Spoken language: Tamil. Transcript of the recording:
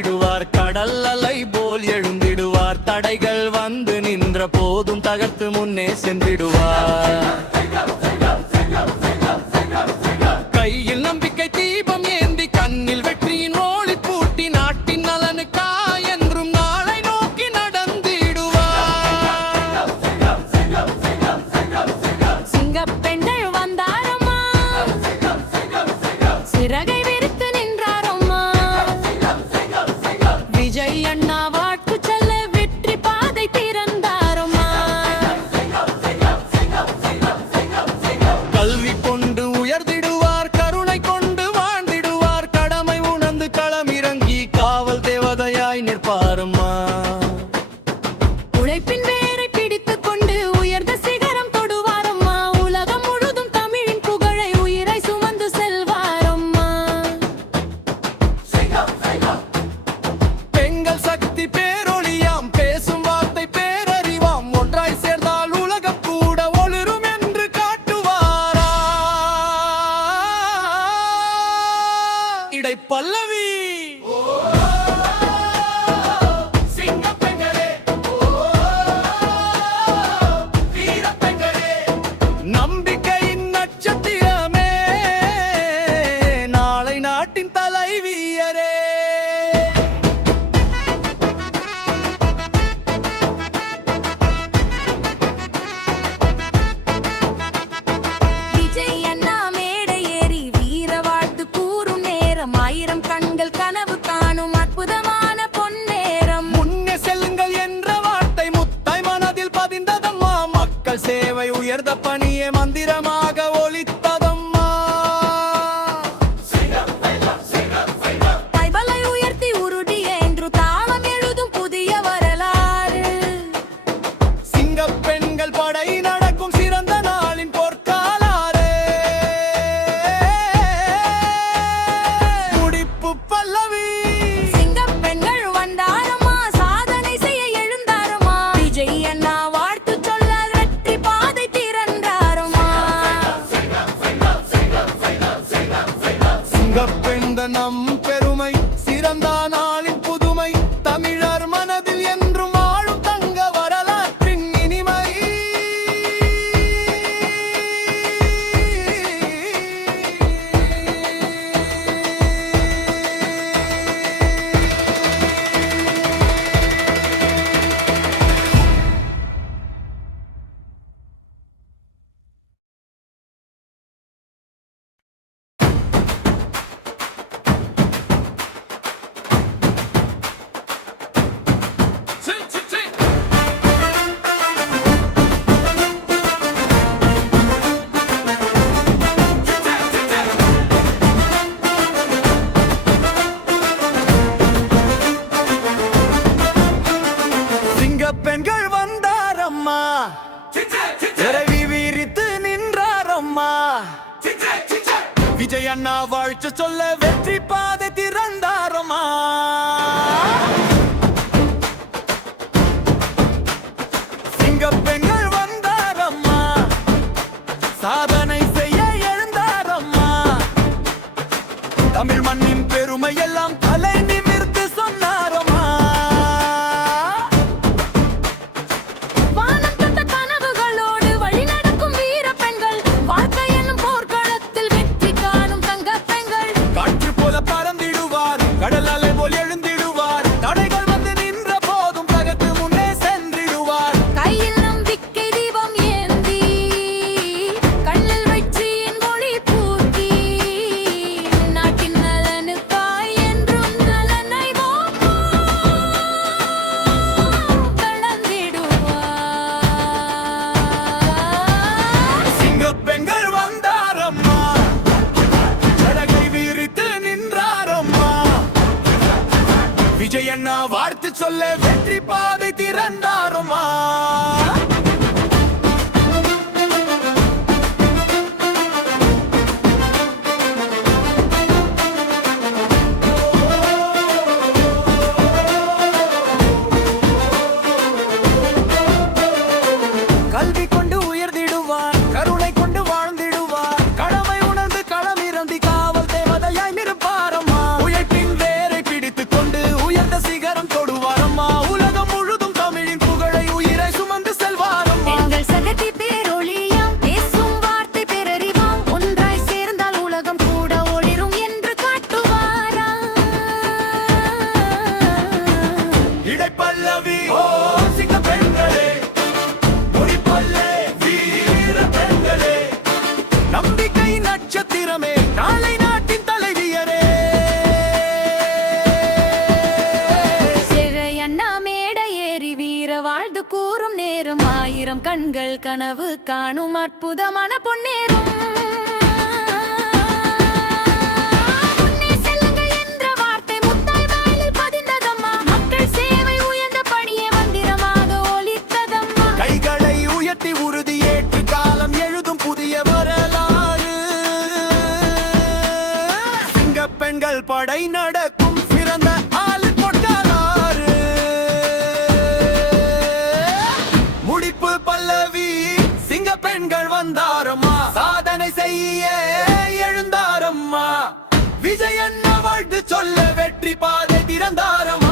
பறந்திடுவார், கடல் அலை போல் எழுந்திடுவார், தடைகள் வந்து நின்ற போதும் தகர்த்து முன்னே சென்றிடுவார். கையில் நம்பிக்கை தீபம் ஏந்தி, கண்ணில் வெற்றியின் ஒளி பூட்டி, நாட்டின் நலனுக்கா என்றும் நாளை நோக்கி நடந்திடுவார். சிங்கப்பெண்கள் வந்தாரம்மா, சிறகை விரித்து நின்றாரம்மா. விஜய் அண்ணா வாழ்த்து சொல்ல வெற்றி பாதை திறந்தாரம்மா. கல்வி கொண்டு உயர்ந்திடுவார், கருணை கொண்டு வாழ்ந்திடுவார், கடமை உணர்ந்து களமிறங்கி காவல் தேவதையாய் நிற்பாரம்மா. உழைப்பின் வேரை பிடித்துக் கொண்டு உயர்ந்த சிகரம் தொடுவாரம்மா. உலகம் முழுதும் தமிழின் புகழை உயிரை சுமந்து செல்வாரம்மா. பெண்கள் சக்தி பேரொளியாம், பேசும் வார்த்தை பேரறிவாம், ஒன்றாய் சேர்ந்தால் உலகம் கூட ஒளிரும் என்று காட்டுவாரா. இடை பல்லவி நம்பிக்கையின் நட்சத்திரமே, நாளை நாட்டின் தலைவியரே. விஜய் அண்ணா மேடை ஏறி வீர வாழ்த்து கூறும் நேரம், ஆயிரம் கண்கள் கனவு காணும் அற்புதமான பொன்னேரம். முன்னே செல்லுங்கள் என்ற வார்த்தை முத்தாய் மனதில் பதிந்ததம்மா, மக்கள் சேவை உயர்ந்த பணியே மந்திரமாக ஒலித்ததம்மா. கைவளை உயர்த்தி உருடி என்று தாளம் எழுதும் புதிய வரலாறு. சிங்கப் பெண்கள் படை நடக்கும் சிறந்த நாளின் பொற்காலாரே. முடிப்பு பல்லவி சிங்கப்பெண்கள் வந்தாரம்மா, சாதனை செய்ய எழுந்தாரம்மா. விஜய் அண்ணா வாழ்த்து சொல்ல வெற்றி பாதை திறந்தாரம்மா. சிங்கப்பெண்ட நம் பெருமை, சிறந்த நாளின் புதுமை, தமிழர் மனதில் என்றும் வாழும் தங்க வரலாற்றின் இனிமை. சிங்கப்பெண்கள் வந்தாரம்மா, இறைவி விரித்து நின்றாரம்மா. விஜய் அண்ணா வாழ்த்து சொல்ல வெற்றி பாதை திறந்தாரம்மா. சிங்கப்பெண்கள் வந்தாரம்மா, சாதனை செய்ய எழுந்தாரம்மா. தமிழ் மண்ணின் பெருமை எல்லாம் தலை நிமிர்ந்து சொன்னாரம்மா. வானம் தொட்ட கனவுகளோடு வழிநடக்கும் வீரப் பெண்கள், வாழ்க்கை என்னும் போர்க்களத்தில் வெற்றி காணும் தங்கப் பெண்கள். காற்று போல பறந்திடுவார், கடல் அலை போல் எழுந்திடுவார், தடைகள் வந்து நின்ற போதும் தகர்த்து முன்னே சென்றிடுவார். கையில் நம்பிக்கை தீபம் ஏந்தி, கண்ணில் வெற்றியின் ஒளி பூட்டி, நாட்டின் நலனுக்காய் என்றும் நலனை கடந்திடுவார். சிங்கப்பெண்கள் வந்தாரம்மா, சடகை விரித்து நின்றாரம்மா. விஜய் அண்ணா வாழ்த்து சொல்ல வெற்றி பாதை திறந்தாரம்மா. கல்வி கொண்டு உயர்ந்திடுவார், கருணை கொண்டு வாழ்ந்திடுவார், கடமை உணர்ந்து களமிறந்தி காவல் தேவதையாய் நிற்பாரம்மா. உழைப்பின் வேரை பிடித்துக் கொண்டு கூறும் நேரம் ஆயிரம் கண்கள் கனவு காணும் அற்புதமான பொன்னேரும் முன்னே செல்லுங்கள் என்ற வார்த்தை முத்தாய் வாயிலில் பதிந்ததம்மா மக்கள் சேவை உயர்ந்த பணியே மந்திரமாக ஒலித்ததம்மா கைகளை உயர்த்தி உறுதியேற்று காலம் எழுதும் புதிய வரலாறு சிங்க பெண்கள் படை நடக்கும் சிறந்த ஆளு பொற்காலாறு முடிப்பு பல்லவி சிங்க பெண்கள் வந்தாரம்மா சாதனை செய்ய எழுந்தாரம்மா விஜயன் வாழ்த்து சொல்ல வெற்றி பாதை திறந்தாரம்மா